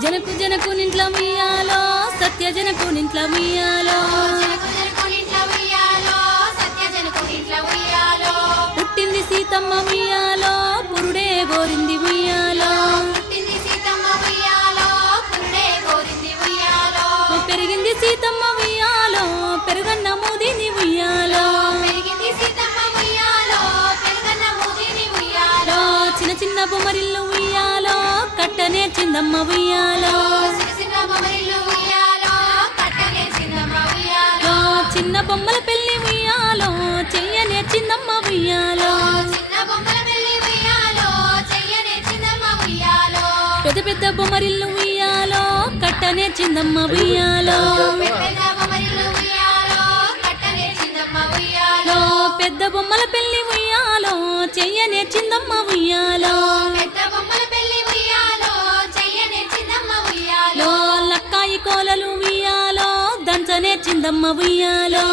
జనకు జనకు నింట్ల ఉయ్యాలో సత్య జనకు నింట్ల ఉయ్యాలో పుట్టింది సీతమ్మ ఉయ్యాలో పురుడే గోరింది ఉయ్యాలో పెరిగింది సీతమ్మ ఉయ్యాలో పెరుగన్న మూదిని ఉయ్యాలో చిన్న చిన్న బొమ్మరిల్లు ఉయ్యాలో కట్ట నేర్చిందమ్మ ఉయ్యాలో చిన్న బొమ్మల పెళ్లి ఉయ్యాలో చెయ్య నేర్చిందమ్మ ఉయ్యాలో పెద్ద పెద్ద బొమ్మరిల్లు ఉయ్యాలో కట్ట నేర్చిందమ్మ ఉయ్యాలో పెద్ద బొమ్మల పెళ్లి ఉయ్యాలో చెయ్య నేర్చిందమ్మ ఉయ్యాలో లక్కాయి కోలలు ఉయ్యాలో దంచ నేర్చిందమ్మ ఉయ్యాలో